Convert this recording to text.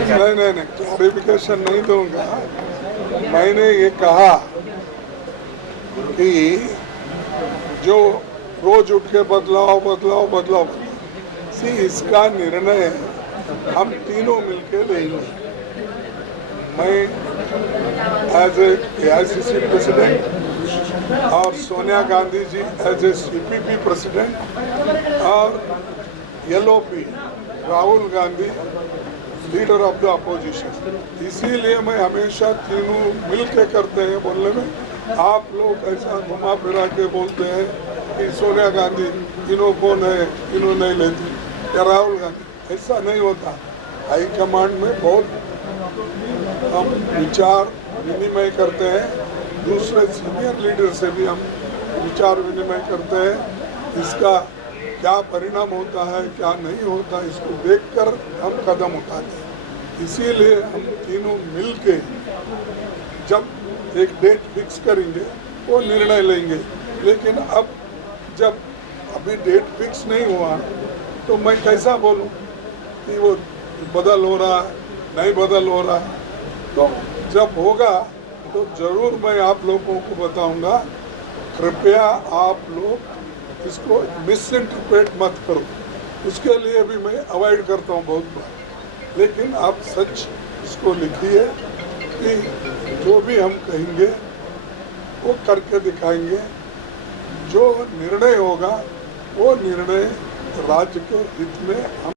नहीं, क्लैरिफिकेशन नहीं दूंगा। मैंने ये कहा कि जो रोज उठ के बदलाव सी इसका निर्णय हम तीनों मिलके लेंगे। मैं एज एआईसीसी प्रेसिडेंट और Sonia Gandhi ji as a CPP president और LOP Rahul Gandhi leader of the opposition, इसीलिए मैं हमेशा तीनों मिल के करते हैं बोलने में। आप लोग ऐसा घुमा फिरा के बोलते हैं कि सोनिया गांधी इन्हों कौन है, इन्हों नहीं लेती, या राहुल गांधी, ऐसा नहीं होता। हाईकमांड में बहुत हम विचार विनिमय करते हैं, दूसरे सीनियर लीडर से भी हम विचार विनिमय करते हैं। इसका क्या परिणाम होता है क्या नहीं होता इसको देखकर हम कदम उठाते हैं। इसीलिए हम तीनों मिलके जब एक डेट फिक्स करेंगे वो निर्णय लेंगे। लेकिन अब जब अभी डेट फिक्स नहीं हुआ तो मैं कैसा बोलूं कि वो बदल हो रहा है नहीं बदल हो रहा है। तो जब होगा तो ज़रूर मैं आप लोगों को बताऊंगा। कृपया आप लोग इसको मिस इंटरप्रेट मत करो, उसके लिए भी मैं अवॉइड करता हूँ बहुत बार। लेकिन आप सच इसको लिखिए कि जो भी हम कहेंगे वो करके दिखाएंगे। जो निर्णय होगा वो निर्णय राज्य के हित में हम